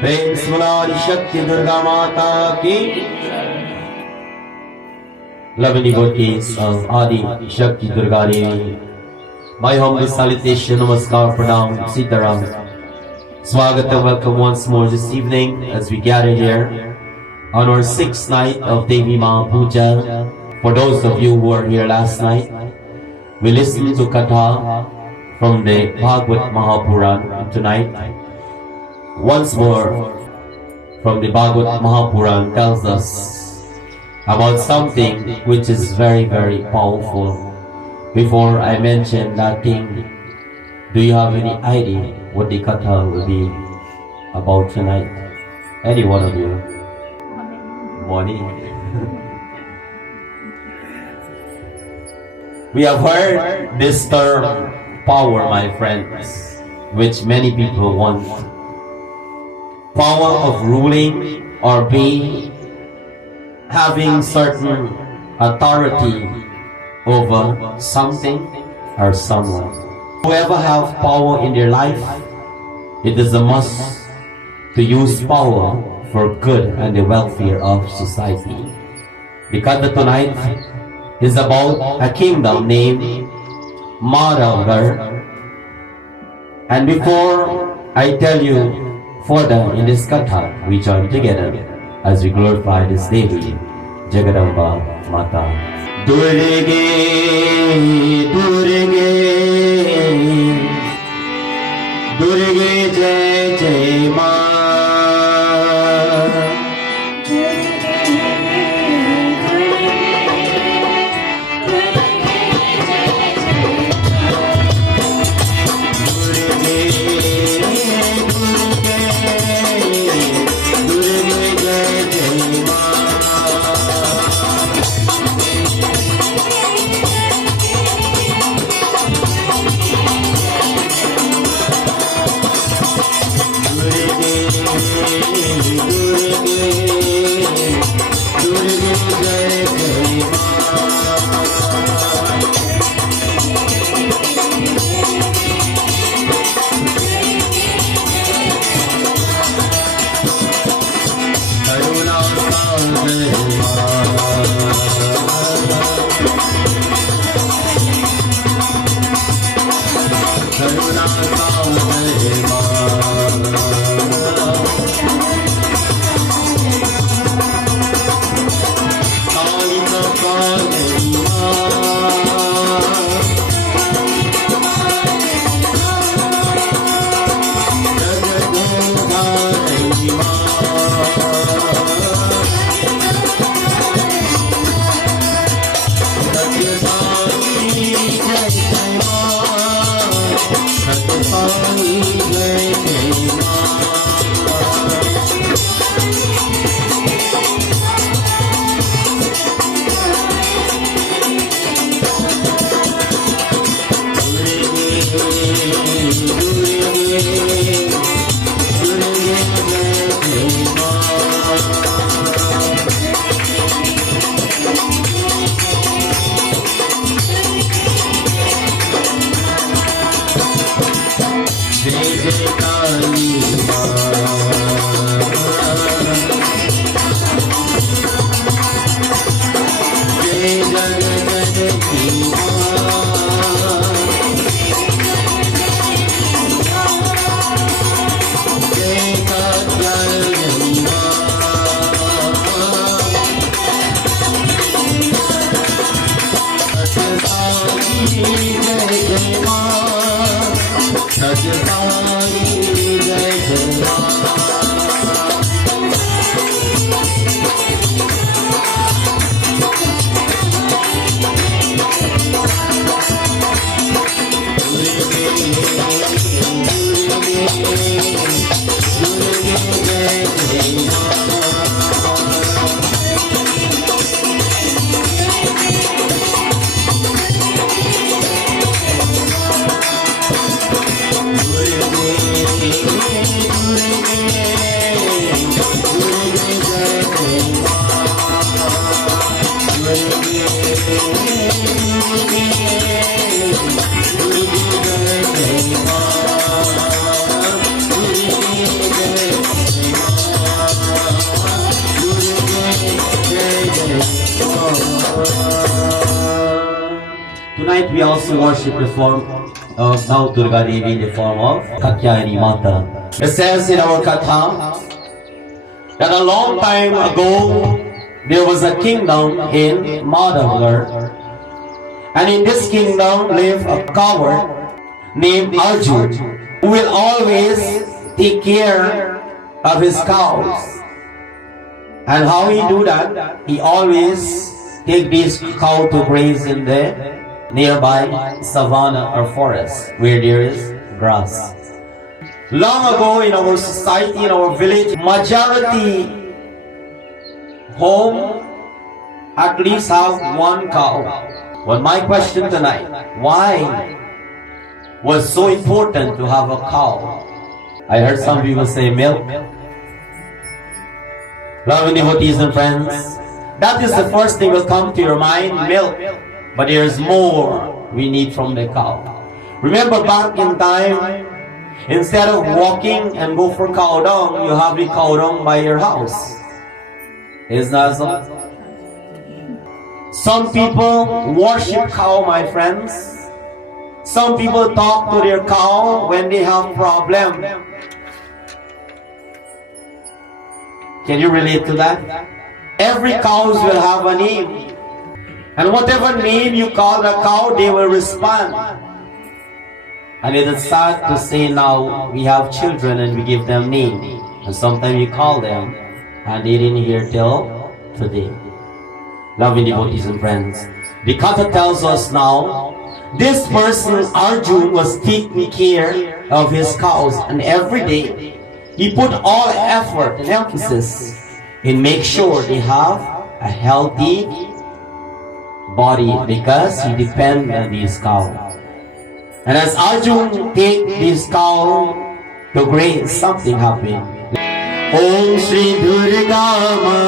प्रेम स्मरण शक्ति दुर्गा माता की। Loving devotees of Adi Shakti Durga Devi, my humble salutation, namaskar, pranam, sitaram. Swagat and welcome once more this evening as we gather here on our 6th night of Devi Maha Puja. For those of you who were here last night, we listened to Katha from the Bhagavad Mahapuran. Tonight, once more from the Bhagavad Mahapuran tells us about something which is very, very powerful. Before I mention that thing, do you have any idea what the Katha will be about tonight? Any one of you? Money. We have heard this term, power, my friends, which many people want. Power of ruling or being, having certain authority over something or someone. Whoever have power in their life, it is a must to use power for good and the welfare of society. The Katha tonight is about a kingdom named Madhavar. And before I tell you further in this Katha, we join together as we glorify this Devi, Jagadamba Mata. Durge, Durge, Durge Jai Jai Ma. night we also worship the form of now Durga Devi in the form of Katyayani Mata. It says in our Katha that a long time ago there was a kingdom in Madhavgarh, and in this kingdom lived a coward named Arjun, who will always take care of his cows. And how he do that? He always take this cow to graze in the nearby savanna or forest where there is grass. Long ago in our society, in our village, majority home at least have one cow. Well, my question tonight, why was so important to have a cow? I heard some people say milk. Loving devotees and friends, that is the first thing will come to your mind, milk. But there's more we need from the cow. Remember back in time, instead of walking and go for cow dung, you have the cow dung by your house. Isn't that so? Some people worship cow, my friends. Some people talk to their cow when they have problem. Can you relate to that? Every cows will have a name. And whatever name you call the cow, they will respond. And it is sad to say now we have children and we give them names. And sometimes you call them and they didn't hear till today. Loving devotees and friends, the Katha tells us now, this person Arjun was taking care of his cows, and every day he put all effort and emphasis in make sure they have a healthy body because he depends on these cows. And as Arjun take this cow to graze, something happened. Om Shri Durga Ma,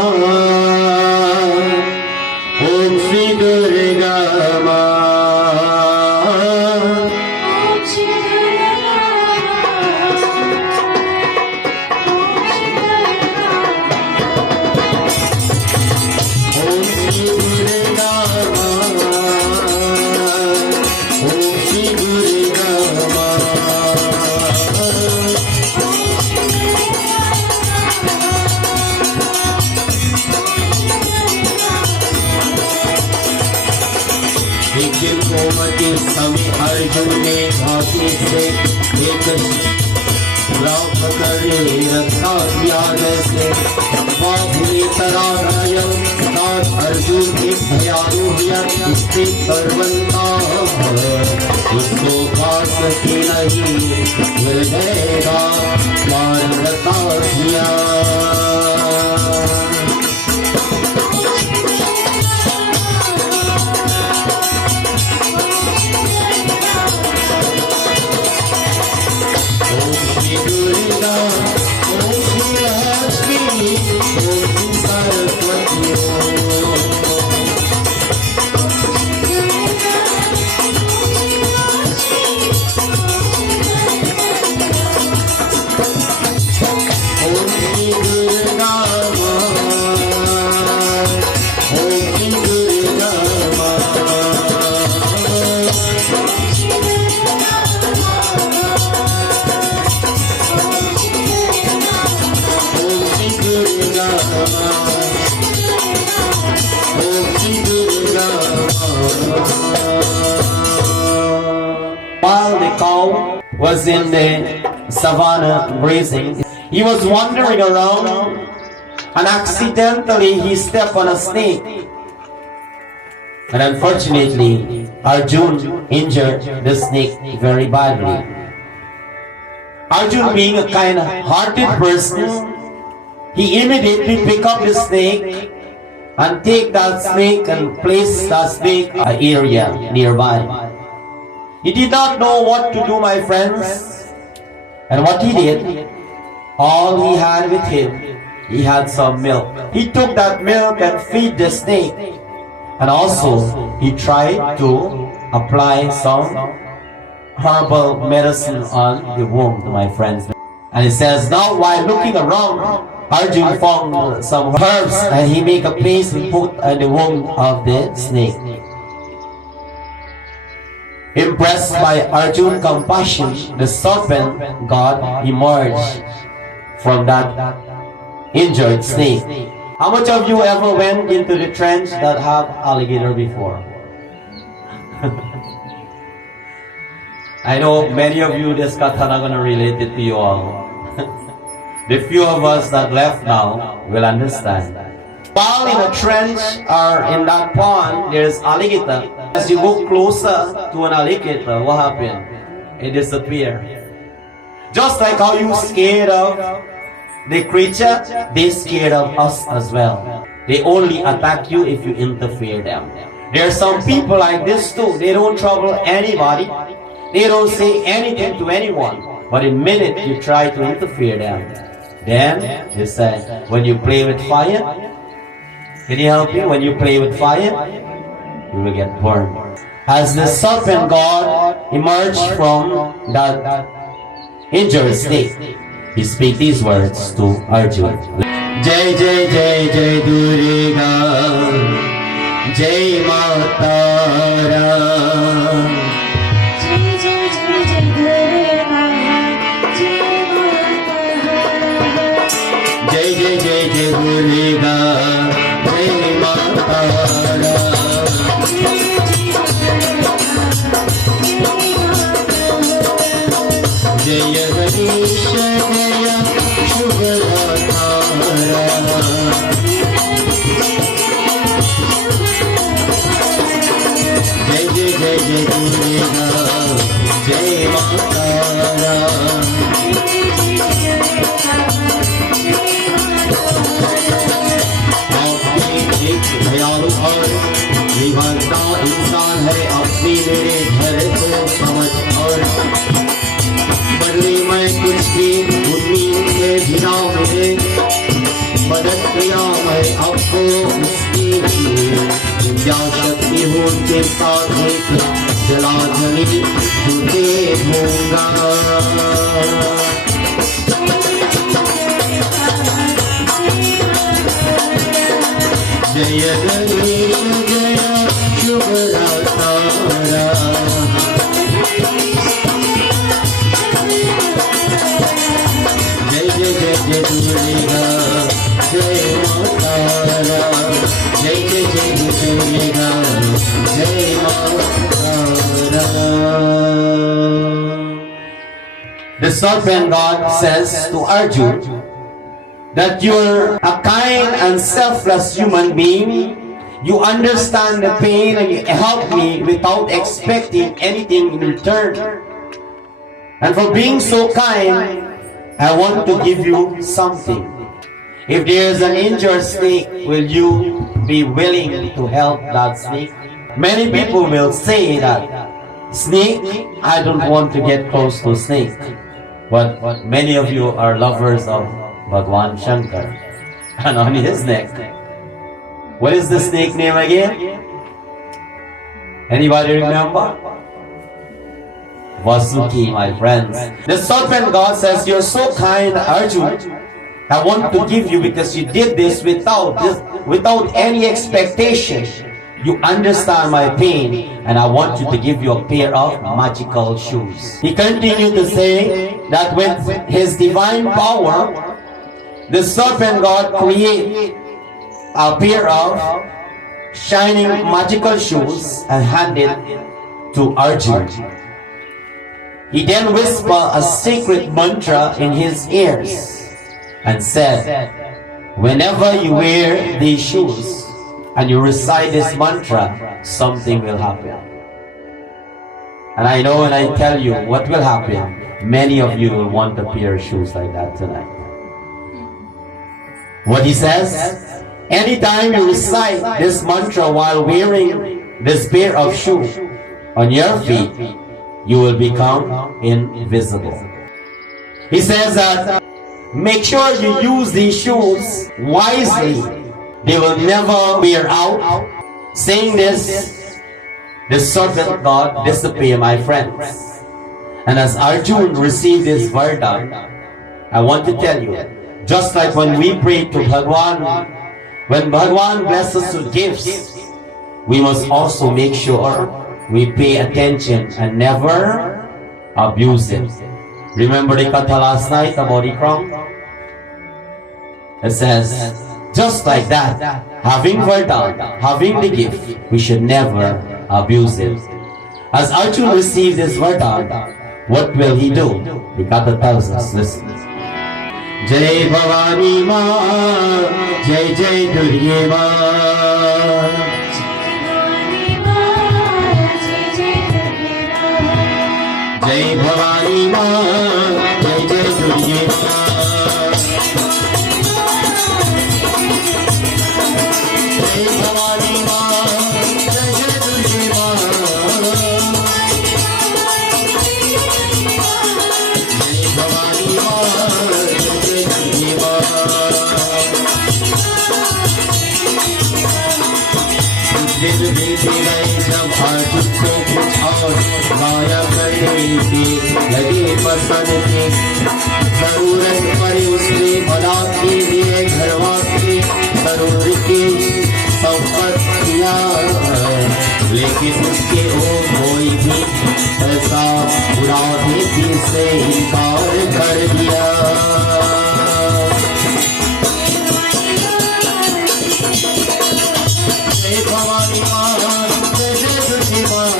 Om Shri Durga Ma. समय अर्जुन ने घाटी से एक लाभ पकड़े रखा किया जैसे बाहुले तरानायम साथ अर्जुन एक भयालु उससे करवंता उसको पास के नहीं मिल गएगा मार रखा किया While the cow was in the savannah grazing, he was wandering around and accidentally he stepped on a snake. And unfortunately, Arjun injured the snake very badly. Arjun, being a kind-hearted person, he immediately picked up the snake and take that snake and place that snake in an area nearby. He did not know what to do, my friends. And what he did, all he had with him, he had some milk. He took that milk and feed the snake. And also, he tried to apply some herbal medicine on the wound, my friends. And it says, now while looking around, Arjun found some herbs and he made a paste and put on the wound of the snake. Impressed by Arjun's compassion, the serpent god emerged from that injured snake. How much of you ever went into the trench that have alligator before? I know many of you, this katana gonna relate it to you all. The few of us that left now will understand. While in a trench or in that pond, there's alligator. As you go closer to an alligator, what happened? It disappears. Just like how you scared of the creature, they scared of us as well. They only attack you if you interfere them. There are some people like this too. They don't trouble anybody. They don't say anything to anyone. But the minute you try to interfere them, then they say, when you play with fire, can he help you? When you play with fire, you will get burned. As the serpent god emerged from that injured state, he speaks these words to Arjun. Jai Jai Jai Jai Durga, Jai Matara. Jai Jai Jai Jai Durga, Jai Matara. Jai Jai Jai Jai Durga, Jai Matara. Jaya Ganesh Jaya Shubhatara. Jai Jai Jai Jai Durga, Jai Matara. दयालु और निभाता इंसान है, अपनी मेरे घर को समझ और बदले मैं कुछ भी उम्मीद के बिना मेरे मदद किया मैं आपको उसकी विद्या शक्ति हूँ के साथ एक जलाजली तुझे दूंगा. जय गणेश जय शुभरातारा. जय जय जय जय दुर्गा, जय मातारा. जय जय जय दुर्गा, जय मातारा. The serpent god says to Arjun that you're a kind and selfless human being. You understand the pain and you help me without expecting anything in return. And for being so kind, I want to give you something. If there's an injured snake, will you be willing to help that snake? Many people will say that, snake, I don't want to get close to snake. But many of you are lovers of Bhagwan Shankar, and on his neck, what is the snake name again? Anybody remember? Vasuki, my friends. The serpent god says, you're so kind, Arjun. I want to give you because you did this without any expectation. You understand my pain, and I want you to give you a pair of magical shoes. He continued to say that with his divine power, the serpent god created a pair of shining magical shoes and handed to Arjun. He then whispered a secret mantra in his ears and said, whenever you wear these shoes and you recite this mantra, something will happen. And I know when I tell you what will happen, many of you will want a pair of shoes like that tonight. What he says, anytime you recite this mantra while wearing this pair of shoes on your feet, you will become invisible. He says that make sure you use these shoes wisely. They will never wear out. Saying this, the serpent god disappeared, my friends. And as Arjun received this vardhan, I want to tell you, just like when we pray to Bhagwan, when Bhagwan blesses us with gifts, we must also make sure we pay attention and never abuse it. Remember the katha last night about the crown? It says, just like that, having Vardhan, having the gift, we should never abuse it. As Arjun received this Vardhan, what will he do? The Katha tells us, listen. Jai Bhavani Ma, Jai Jai Durge Ma. Jai Bhavani Ma, Jai Jai Durge Ma. Jai Bhavani Ma, Jai Jai Durge Ma. Jai Bhavani Ma, Jai Jai Durge Ma. दिन बीती गई जब अर्जुन को कुछ और माया करने की लगी पसंद थी, जरूरत पड़ी उसने बना के लिए घरवा की जरूर की संपत्तियां, लेकिन उसके वो कोई भी ऐसा उड़ाने की से इनकार कर दिया। जय भवानी माँ, जय जय दुर्गे माँ।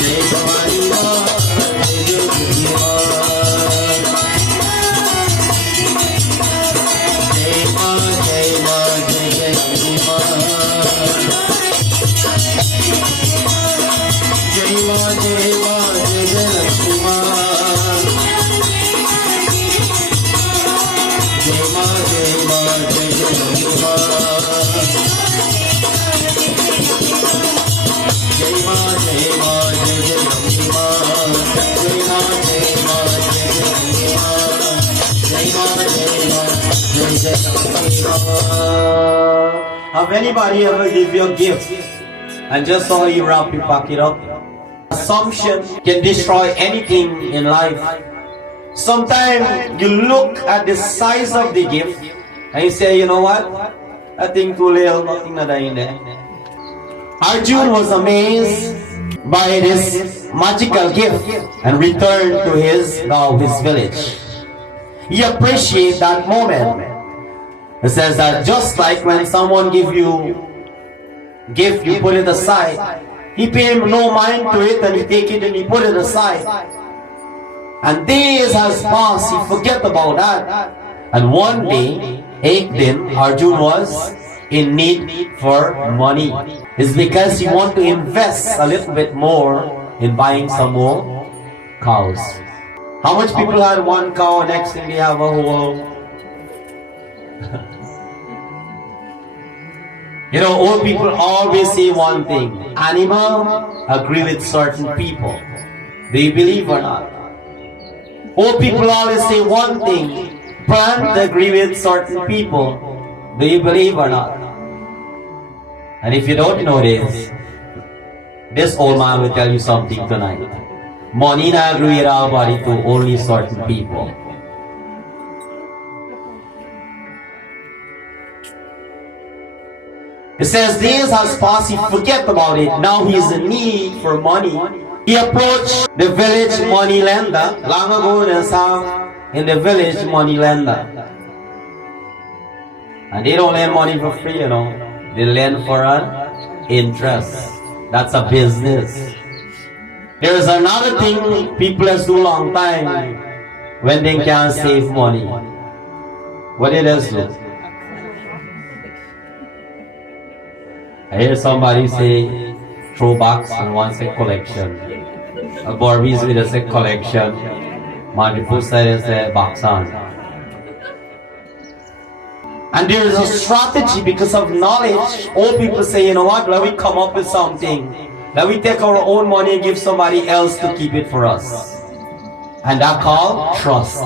जय भवानी माँ, जय जय दुर्गे माँ। जय माँ, जय माँ, जय जय दुर्गे माँ। जय माँ, जय माँ, जय जय लक्ष्मी माँ। जय माँ, जय माँ, जय जय लक्ष्मी माँ। जय माँ, जय माँ, जय जय लक्ष्मी माँ। जय माँ, जय माँ, जय जय लक्ष्मी माँ। जय माँ, जय माँ, जय जय लक्ष्मी माँ। Have anybody ever give you a gift and just saw you wrap your pocket up? Assumption can destroy anything in life. Sometimes you look at the size of the gift and you say, you know what? That thing too little, nothing na in there. Arjun was amazed by this magical gift and returned to his village. He appreciated that moment. It says that just like when someone give you gift, you put it aside. He paid no mind to it and he take it and he put it aside. And days has passed, he forget about that. And one day, एक दिन Arjun was in need for money. It's because he want to invest a little bit more in buying some more cows. How much people had one cow, next thing they have a whole... You know, old people always say one thing. Animal agree with certain people. Do you believe or not? Old people always say one thing. Plant agree with certain people. Do you believe or not? And if you don't know this old man will tell you something tonight. Money na agree with everybody to only certain people. It says days has passed, he forget about it. Now he is in need for money. He approached the village money lender. Long ago there's in the village money lender. And they don't lend money for free, you know. They lend for an interest. That's a business. There's another thing people has do long time when they can't save money. What it is do? I hear somebody say throwbacks and one say collection. A Barbies with a say collection. Madripoor side is a box on. And there is a strategy because of knowledge. Old people say, you know what, let me come up with something. Let me take our own money and give somebody else to keep it for us. And that's called trust.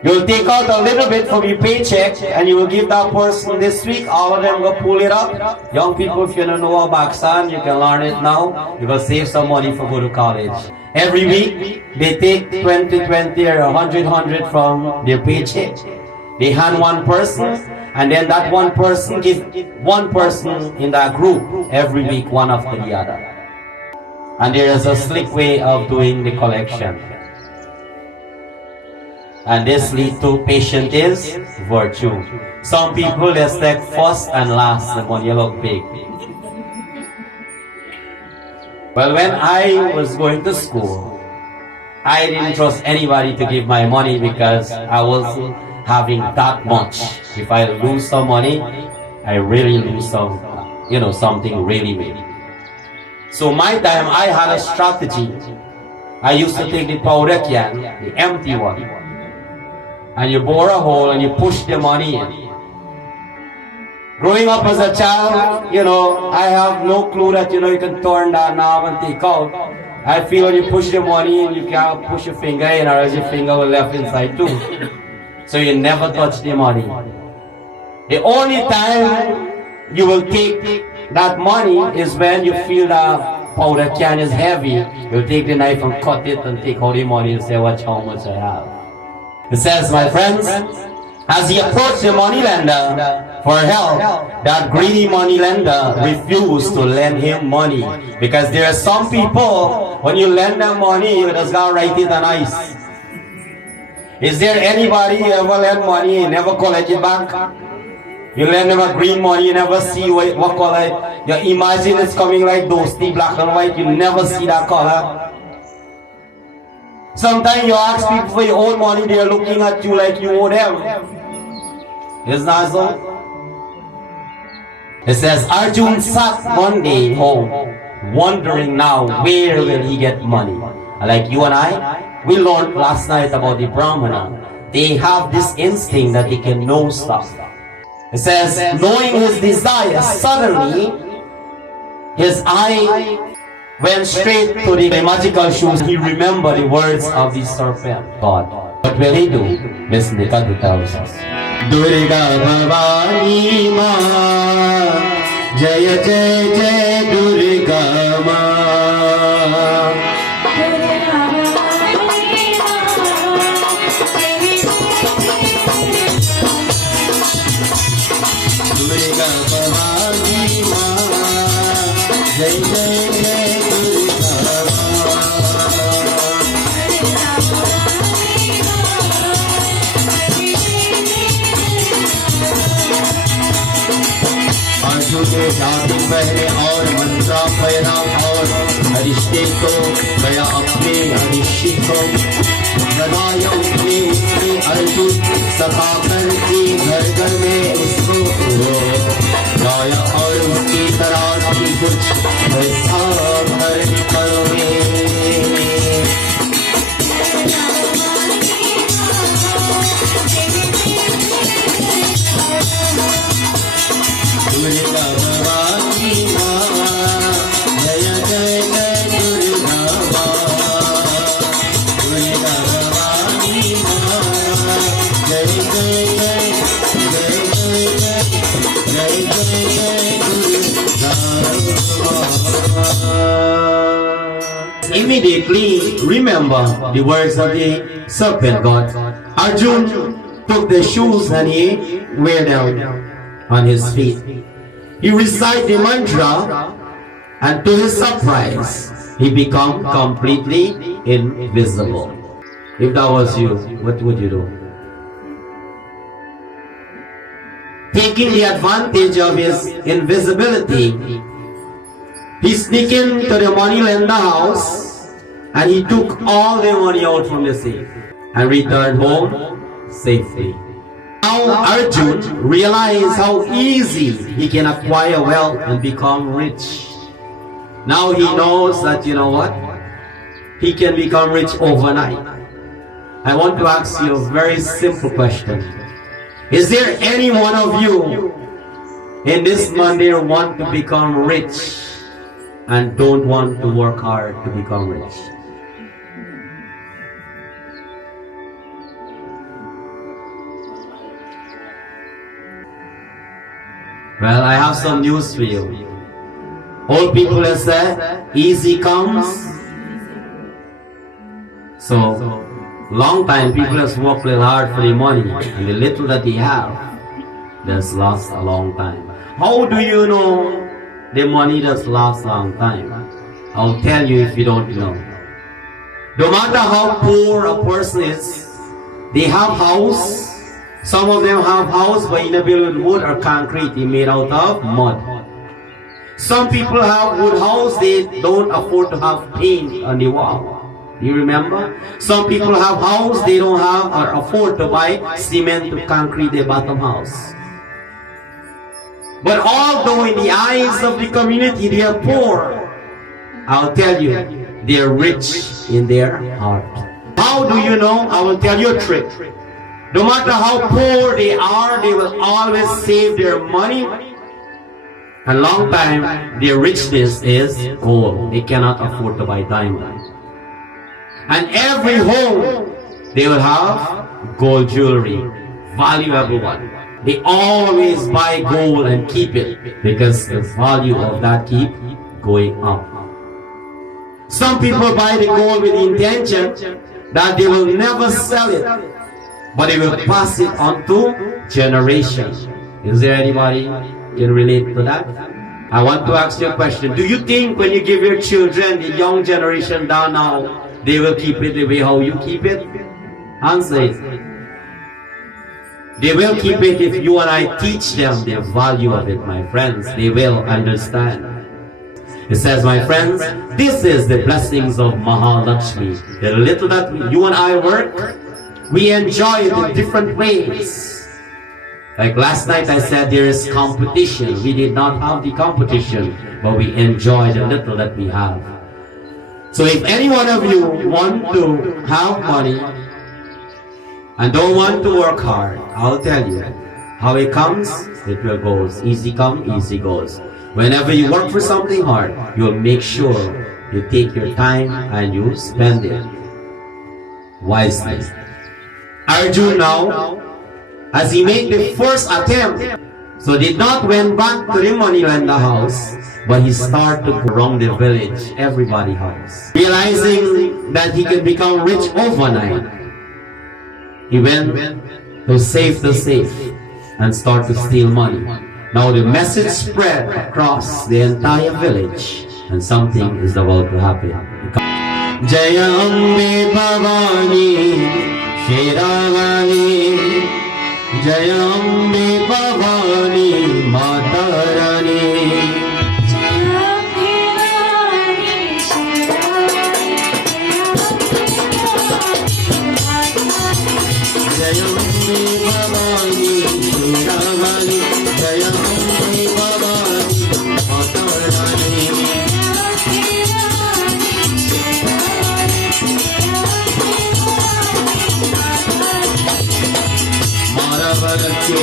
You'll take out a little bit from your paycheck and you will give that person this week. All of them will pull it up. Young people, if you don't know about Baksan, you can learn it now. You will save some money for go to college. Every week, they take 20 or 100 from their paycheck. They hand one person And then that one person give one person in that group every week, one after the other. And there is a slick way of doing the collection. And this leads to patient is virtue. Some people they take first and last the money look big. Well, when I was going to school, I didn't trust anybody to give my money because I wasn't having that much. If I lose some money, I really lose something really big. So my time I had a strategy. I used to take the powder can, the empty one, and you bore a hole and you push the money in. Growing up as a child, I have no clue that you can turn that knob and take out. I feel when you push the money in, you can't push your finger in, or else your finger will left inside too. So you never touch the money. The only time you will take that money is when you feel the powder can is heavy. You'll take the knife and cut it and take out the money and say, watch how much I have. It says, my friends, as he approached the money lender for help, that greedy money lender refused to lend him money. Because there are some people, when you lend them money, you just gotta write it on ice. Is there anybody you ever lend money and never collect it back? You lend them a green money, you never see what color. You imagine it's coming like dusty black and white, you never see that color. Sometimes you ask people for your own money, they're looking at you like you owe them. Isn't that so? It says, Arjun sat one day home, wondering now where will he get money. Like you and I, we learned last night about the Brahmana. They have this instinct that they can know stuff. It says, knowing his desire, suddenly his eye went straight to the magical shoes. He remembered the words of the serpent. God. What will he do? Miss Nikadu tells us. Durga Bhavani Ma, Jaya Jaya Jaya Durga Ma. Durga Bhavani Ma, Jaya Jaya Jaya Durga जाति पहले और मंत्रा पैदा और रिश्ते को गया अपने अनिश्चित को लगाया उसने अर्जुन सखा करके घर घर में उसको गाया और उसकी तराश की कुछ ऐसा घर निकल में Durga Bhavani Ma, Jaya Jaya Jaya Durga Ma. Durga Bhavani Ma, Jaya Jaya Jaya Jaya Jaya Jaya Durga Ma. Immediately remember the words of the serpent god. Arjun took the shoes and he wear them on his feet. He recited the mantra, and to his surprise, he became completely invisible. If that was you, what would you do? Taking the advantage of his invisibility, he sneaked into the money lender house and he took all the money out from the safe and returned home safely. Now Arjun realized how easy he can acquire wealth and become rich. Now he knows that, he can become rich overnight. I want to ask you a very simple question. Is there any one of you in this Monday who want to become rich and don't want to work hard to become rich? Well, I have some news for you. Old people have said, easy comes. So, long time people have worked really hard for the money, and the little that they have, does last a long time. How do you know the money does last a long time? I'll tell you if you don't know. No matter how poor a person is, they have house. Some of them have house but in a built with wood or concrete, made out of mud. Some people have wood house, they don't afford to have paint on the wall. You remember? Some people have house, they don't have or afford to buy cement to concrete their bottom house. But although in the eyes of the community they are poor, I'll tell you, they are rich in their heart. How do you know? I will tell you a trick. No matter how poor they are, they will always save their money. A long time, their richness is gold. They cannot afford to buy diamond. And every home, they will have gold jewelry, valuable one. They always buy gold and keep it because the value of that keep going up. Some people buy the gold with the intention that they will never sell it, but they will pass it on to generations. Is there anybody can relate to that? I want to ask you a question. Do you think when you give your children, the young generation down now, they will keep it the way how you keep it? Answer it. They will keep it if you and I teach them the value of it, my friends. They will understand. It says, my friends, this is the blessings of Mahalakshmi. The little that you and I work, we enjoy it in different ways. Like last night I said there is competition. We did not have the competition, but we enjoy the little that we have. So if any one of you want to have money and don't want to work hard, I'll tell you how it comes, it will go. Easy come, easy goes. Whenever you work for something hard, you'll make sure you take your time and you spend it wisely. Arjun now, as he made the first attempt, so did not went back to the money lender house, but he started to go around the village, everybody's house. Realizing that he could become rich overnight, he went to safe and start to steal money. Now the message spread across the entire village and something is about to happen. Jaya Ambe Bhavani Sheravani Jaya Ambe Bhavani Mata Rani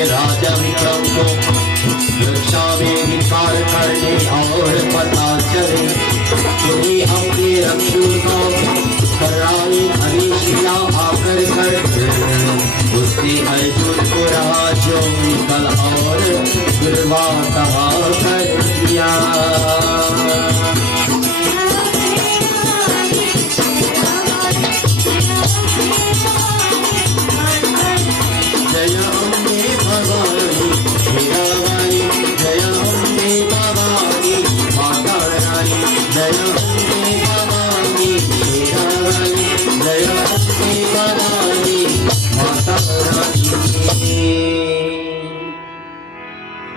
राजा विक्रम को रक्षा में विकार करने और पता चले तुम्हें अपने रक्षुता कराए हरीशिया आकर कर उसने अर्जुन को रहा जो निकल और दुर्वा तबाह कर दिया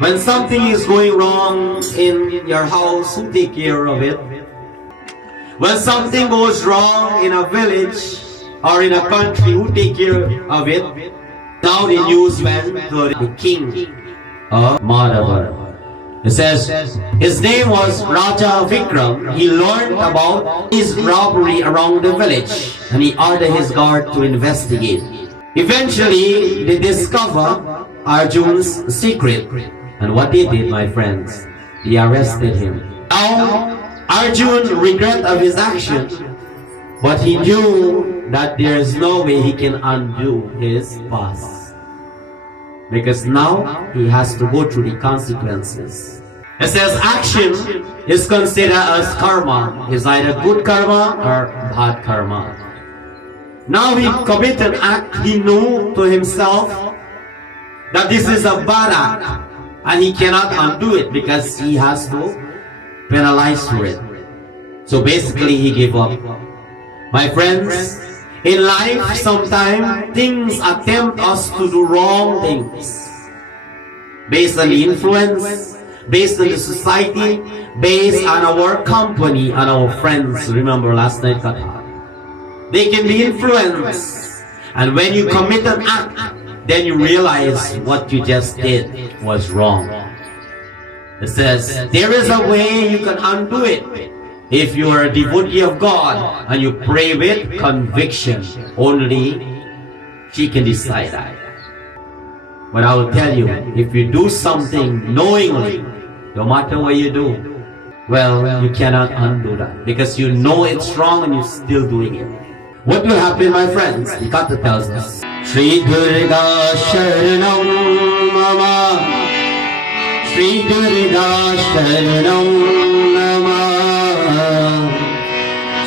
When something is going wrong in your house, who take care of it? When something goes wrong in a village or in a country, who take care of it? Now the news went to the king of Madhava. It says, his name was Raja Vikram. He learned about his robbery around the village and he ordered his guard to investigate. Eventually, they discover Arjun's secret. And what they did, my friends, they arrested him. Now, Arjun regret of his action, but he knew that there is no way he can undo his past. Because now, he has to go through the consequences. It says action is considered as karma. It's either good karma or bad karma. Now he committed an act, he knew to himself that this is a bad act and he cannot undo it because he has to penalize for it. So basically he gave up. My friends, in life sometimes things attempt us to do wrong things based on the influence, based on the society, based on our company and our friends. Remember last night, they can be influenced, and when you commit an act, then you realize what you just did was wrong. It says there is a way you can undo it. If you are a devotee of God and you pray with conviction, only she can decide that. But I will tell you, if you do something knowingly, no matter what you do, well, you cannot undo that because you know it's wrong and you're still doing it. What will happen, my friends? The Kata tells us, Shri Durga Sharanam Mama, Shri Durga Sharanam Mama,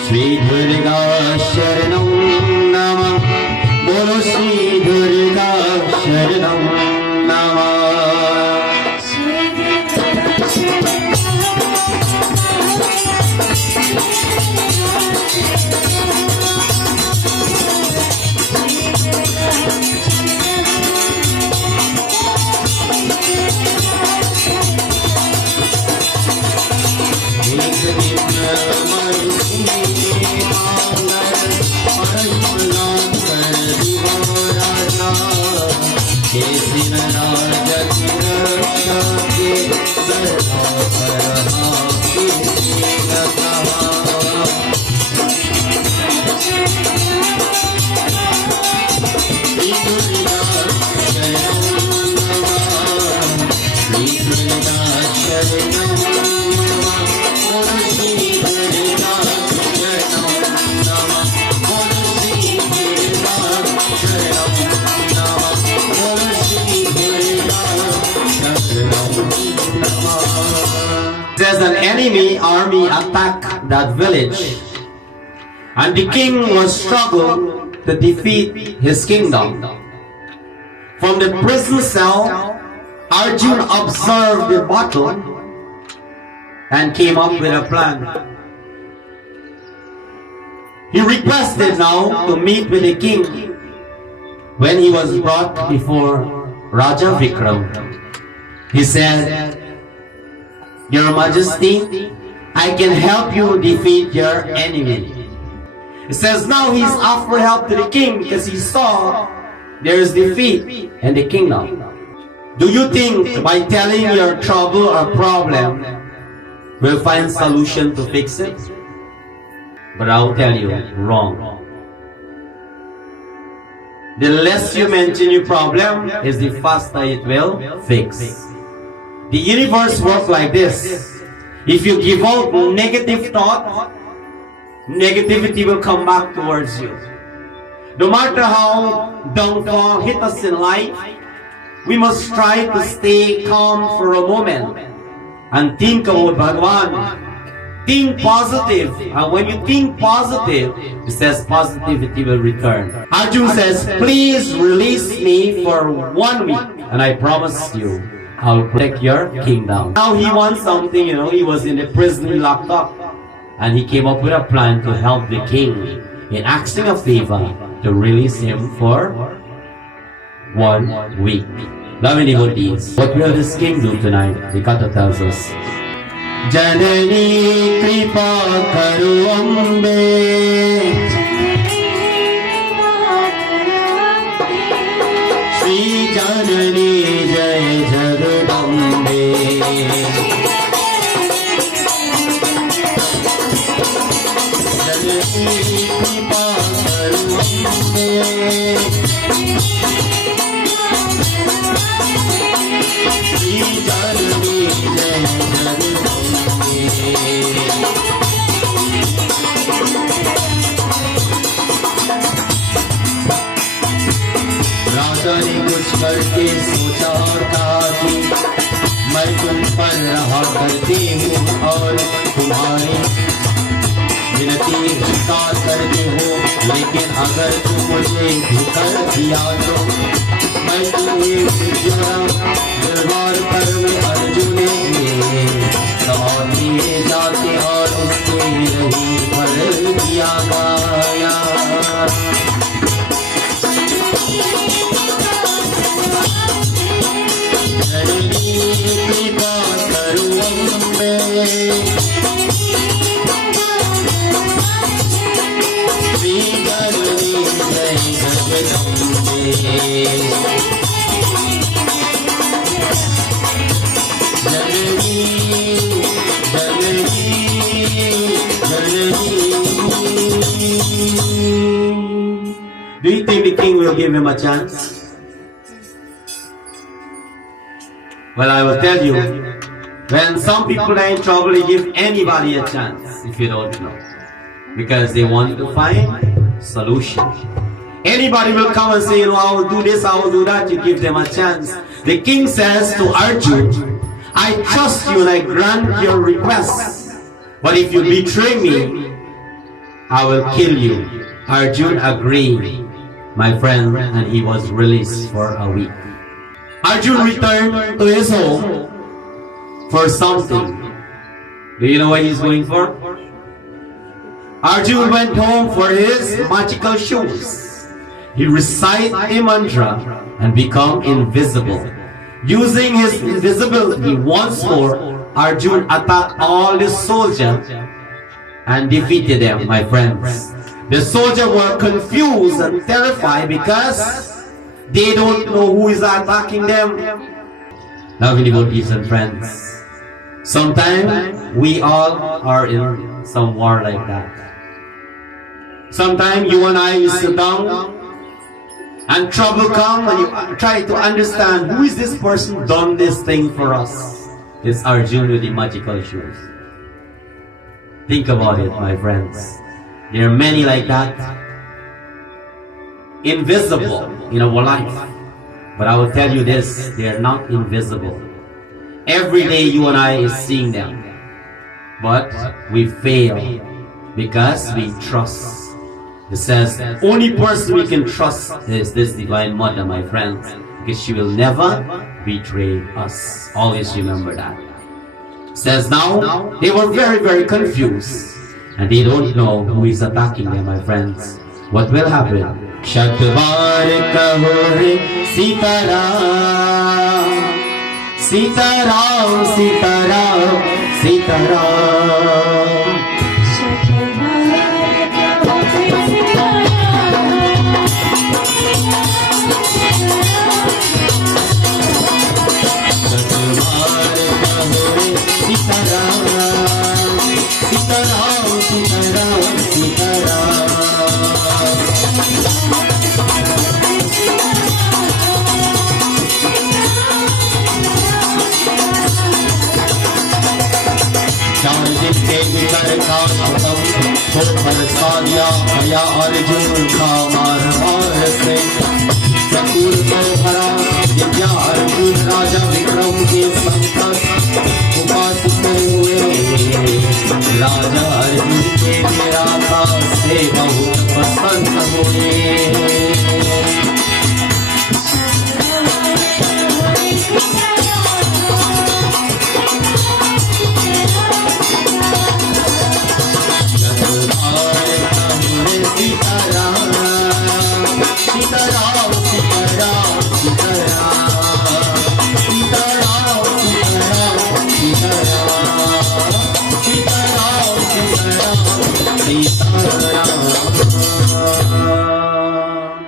Shri Durga Sharanam Nama, Bolo Shri Durga Sharanam Nama. There's an enemy army attacked that village, and the king was struggled to defeat his kingdom. From the prison cell, Arjun observed the battle and came up with a plan. He requested now to meet with the king. When he was brought before Raja Vikram, he said, Your Majesty, I can help you defeat your enemy. It says now he's offered help to the king because he saw there is defeat in the kingdom. Do you think by telling your trouble or problem we'll find solution to fix it? But I'll tell you, wrong. The less you mention your problem is the faster it will fix. The universe works like this. If you give out negative thought, negativity will come back towards you. No matter how downfall hit us in life, we must try to stay calm for a moment and think about Bhagavan. Think positive, and when you think positive, it says positivity will return. Arjun says, please release me for 1 week, and I promise you, I'll protect your kingdom. Now he wants something, he was in the prison, he locked up, and he came up with a plan to help the king in asking a favor to release him for 1 week. Loving devotees, what will this king do tonight? The Kata tells us, Janani kripa karu ambe, Shri Janani jai jagadambe, Janani kripa karu ambe, Shri Janani jai jagadambe. राजा ने कुछ करके सोचा और कहा कि मैं तुम पर रहा करती हूँ और तुम्हारी विनती स्वीकार करती हूँ, लेकिन अगर तुम मुझे कर दिया तो दरबार पर में अर्जुन समाधि जाते और उसको ही रही भर दिया गाया। कृपा करुअम्बे श्री गर्वी जय जगदम्बे जननी जननी जननी। Do you think the king will give him a chance? Well, I will tell you, when some people are in trouble, they give anybody a chance, if you don't know, because they want to find solution. Anybody will come and say, you know, I will do this, I will do that. You give them a chance. The king says to Arjun, I trust you and I grant your request, but if you betray me, I will kill you. Arjun agreed, my friend, and he was released for a week. Arjun returned to his home for something. Do you know what he's going for? Arjun went home for his magical shoes. He recited a mantra and become invisible. Using his invisibility once more, Arjun attacked all the soldiers and defeated them, my friends. The soldiers were confused and terrified because they don't know who is attacking them. Loving devotees and friends, sometimes we all are in some war like that. Sometimes you and I sit down and trouble come and you try to understand who is this person done this thing for us. It's Arjun with the magical shoes. Think about it, my friends. There are many like that, invisible in our life. But I will tell you this, they are not invisible. Every day you and I is seeing them. But we fail because we trust. It says, only person we can trust is this Divine Mother, my friends, because she will never betray us. Always remember that. It says now, they were very, very confused. And they don't know who is attacking them, my friends. What will happen? Shatvar kaho re Sitaram, Sitaram, Sitaram, Sitaram. Arjun का मार से चकुर को हरा दिव्या अर्जुन राजा विक्रम के संकट उपासित हुए राजा अर्जुन के मेरा था से बहुत पसंद हुए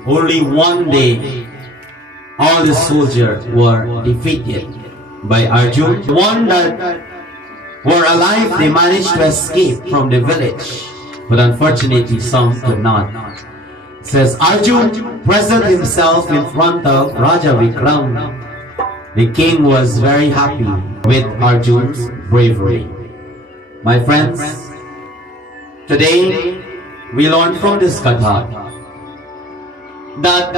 Only one day, all the soldiers were defeated by Arjun. The one that were alive, they managed to escape from the village, but unfortunately some could not. It says Arjun presented himself in front of Raja Vikram. The king was very happy with Arjun's bravery. My friends, today we learn from this katha that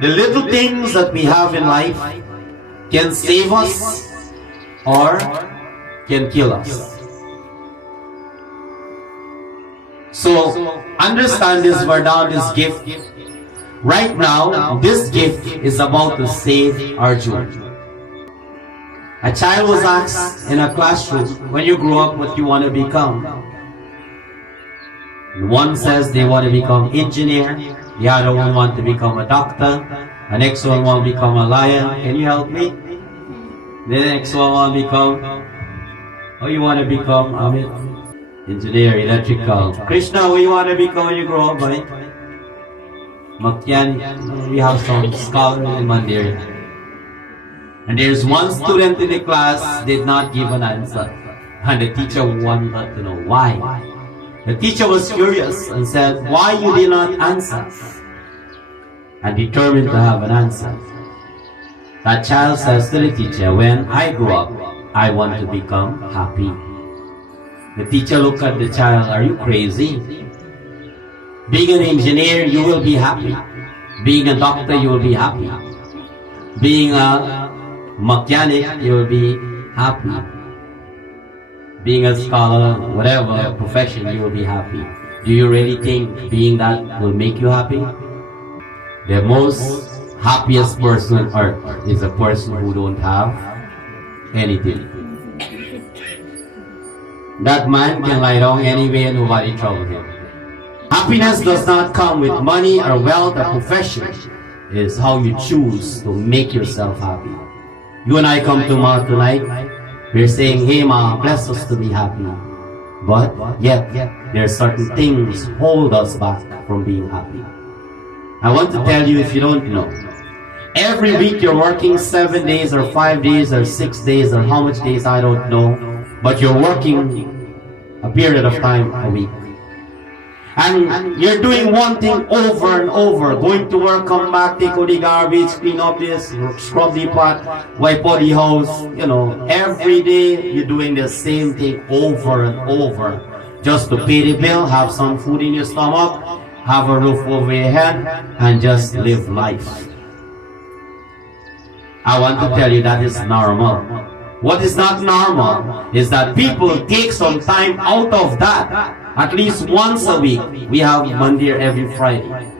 the little things that we have in life can save us or can kill us. So understand this vardhan, this gift. Right now, this gift is about to save Arjun. A child was asked in a classroom, when you grow up, what you want to become? One says they want to become engineer, the other one want to become a doctor, the next one want to become a lion. Can you help me? The next one want to become, you want to become Amit? Engineer, electrical. Krishna, what you want to become when you grow up, boy? Makyan, we have some scholars in Mandir. And there's one student in the class did not give an answer. And the teacher wanted to know why. The teacher was curious and said, why you did not answer? And determined to have an answer. That child says to the teacher, when I grow up, I want to become happy. The teacher looked at the child, are you crazy? Being an engineer, you will be happy. Being a doctor, you will be happy. Being a mechanic, you will be happy. Being a scholar, whatever profession, you will be happy. Do you really think being that will make you happy? The most happiest person on earth is a person who don't have anything. That man can lie down anywhere and nobody trouble him. Happiness does not come with money or wealth or profession. It is how you choose to make yourself happy. You and I come to Ma tonight. We're saying, hey Ma, bless us to be happy. But yet, there are certain things hold us back from being happy. I want to tell you, if you don't know, every week you're working 7 days or 5 days or 6 days or how much days I don't know, but you're working a period of time a week. And you're doing one thing over and over. Going to work, come back, take out the garbage, clean up this, scrub the pot, wipe out the house. You know, every day you're doing the same thing over and over. Just to pay the bill, have some food in your stomach, have a roof over your head, and just live life. I want to tell you that is normal. What is not normal is that people take some time out of that. At least once a week, we have Mandir every Friday.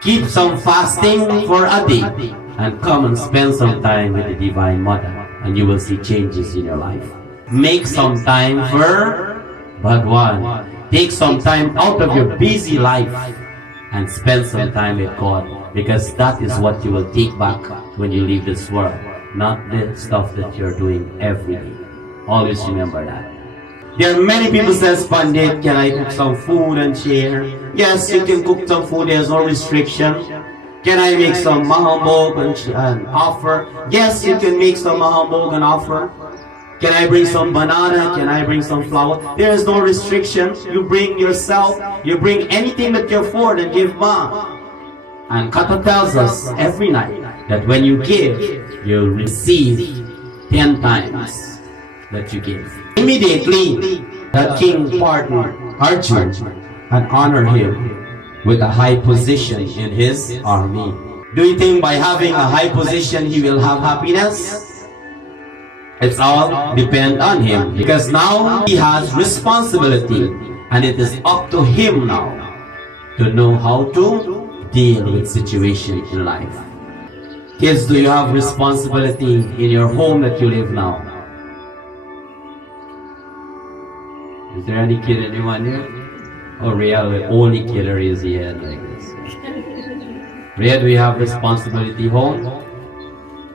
Keep some fasting for a day and come and spend some time with the Divine Mother and you will see changes in your life. Make some time for Bhagwan. Take some time out of your busy life and spend some time with God, because that is what you will take back when you leave this world, not the stuff that you're doing every day. Always remember that. There are many people says, Pandit, can I cook some food and share? Yes, you can cook some food, there's no restriction. Can I make some mahambog and offer? Yes, you can make some mahambog and offer. Can I bring some banana? Can I bring some flour? There is no restriction. You bring yourself, you bring anything that you afford and give Ma. And Kata tells us every night that when you give, you'll receive 10 times that you give. Immediately, the king partnered Arjun and honored him with a high position in his army. Do you think by having a high position he will have happiness? It's all depend on him, because now he has responsibility and it is up to him now to know how to deal with situations in life. Kids, do you have responsibility in your home that you live now? Is there any kid, anyone here? Oh, Rhea, the only kid that raised his hand like this. Rhea, do you have responsibility home?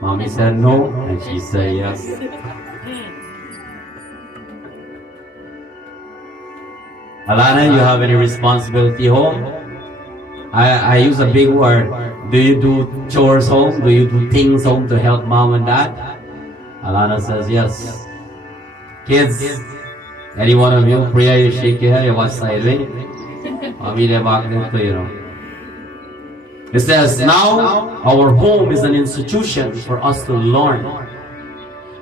Mommy said no, and she said yes. Alana, you have any responsibility home? I use a big word. Do you do chores home? Do you do things home to help mom and dad? Alana says yes. Kids, any one of you, Priya, you shake your head, you watch sideways. Mommy, they're back there, you know. It says, now our home is an institution for us to learn.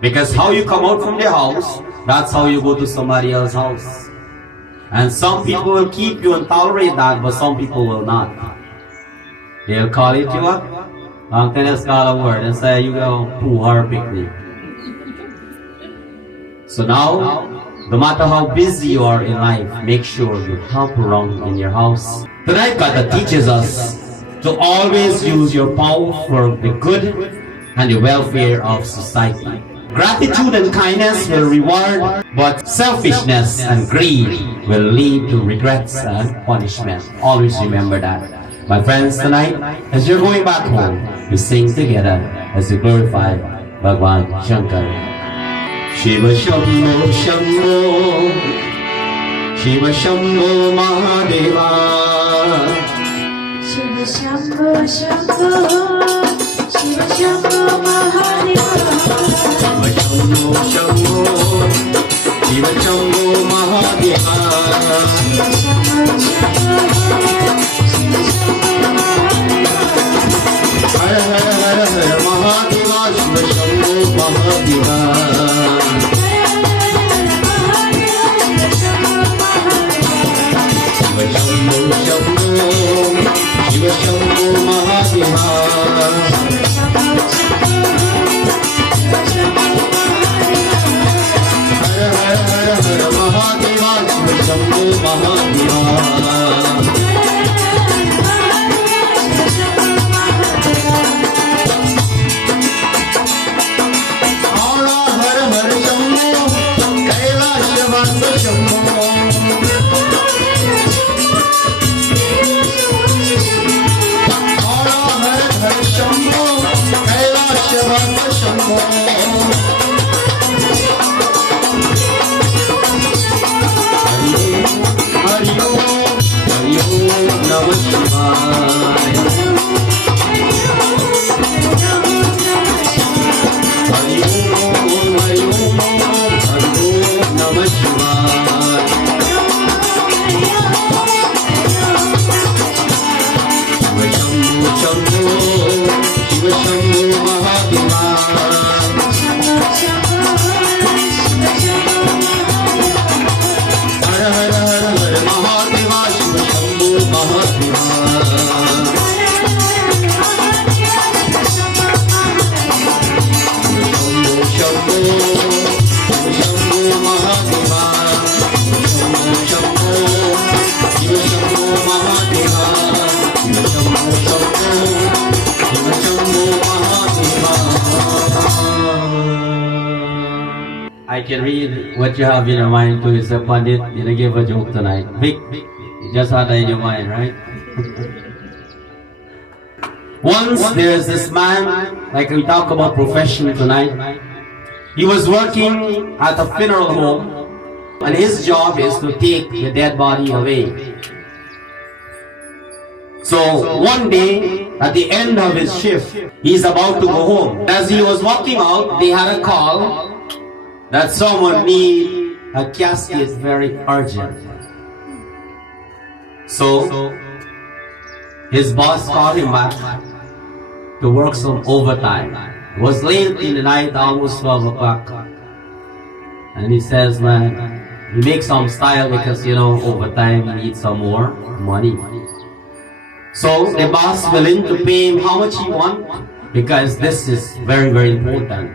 Because how you come out from the house, that's how you go to somebody else's house. And some people will keep you and tolerate that, but some people will not. They'll call it you up, ang tennis call a word, and say you go puhar picnic. So now, no matter how busy you are in life, make sure you help around in your house. Tonight, God teaches us to always use your power for the good and the welfare of society. Gratitude and kindness will reward, but selfishness and greed will lead to regrets and punishment. Always remember that. My friends, tonight, as you're going back home, we sing together as we glorify Bhagwan Shankar. Shiva Shambho Shambho, Shiva Shambho Mahadeva, Shiva Shambho Shambho, Shiva Shambho Mahadeva. Shiva Shambho Shambho, Shiva Shambho Mahadeva. Shiva Shambho Shambho, Shiva Shambho Mahadeva. Har Har Har Har Mahadeva, Shiva Shambho Mahadeva. Shiva Shambho Shambho, Shiva Shambho Mahadeva. Har Har Har Har Mahadeva, Shiva Shambho Mahadeva. Hara Har Har Shambho, Kailashvasa Shambho. Hara Har Har Shambho, Kailashvasa Shambho. Hari Om, Hari Om, Namah Shivaya. Hari Om, Hari Om, Hari Om, Namah Shivaya. Shiva Shambho Shambho, Shiva Shambho Mahadeva. Har Har Har Har Mahadeva, Shiva Shambho Mahadeva. Shambho, Shiva Shambho Mahadeva. Shambho, Shiva Shambho Mahadeva. Shiva Shambho Shambho, Shiva Shambho Mahadeva. I can read what you have in your mind to Mr. Pandit. You know, give a joke tonight. Vic, you just had that in your mind, right? Once there's this man, like we talk about profession tonight. He was working at a funeral home, and his job is to take the dead body away. So one day, at the end of his shift, he's about to go home. As he was walking out, they had a call that someone need a casket very urgent. So his boss called him back to work some overtime. It was late in the night, almost 12 o'clock. And he says, man, you make some style because, you know, overtime you need some more money. So the boss willing to pay him how much he want, because this is very, very important.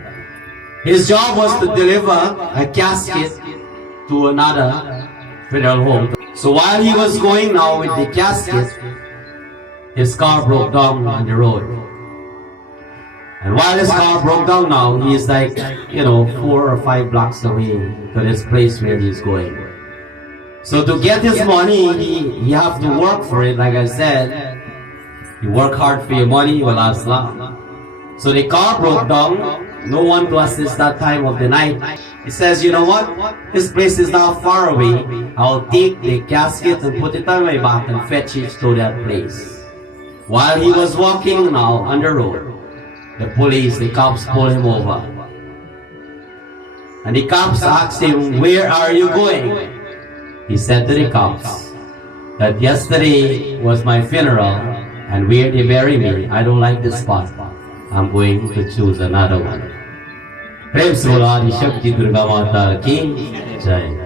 His job was to deliver a casket to another funeral home. So while he was going now with the casket, his car broke down on the road. And while his car broke down now, he's like, 4 or 5 blocks away to this place where he's going. So to get his money, he have to work for it. Like I said, you work hard for your money, will last long. So the car broke down, no one to assist that time of the night. He says, you know what? This place is not far away. I'll take the casket and put it on my back and fetch it to that place. While he was walking now on the road, the cops pulled him over. And the cops asked him, where are you going? He said to the cops that yesterday was my funeral, and where they bury me, I don't like this spot. I'm going to choose another one. Prem se bola Adi Shakti Durga Mata ki Jai.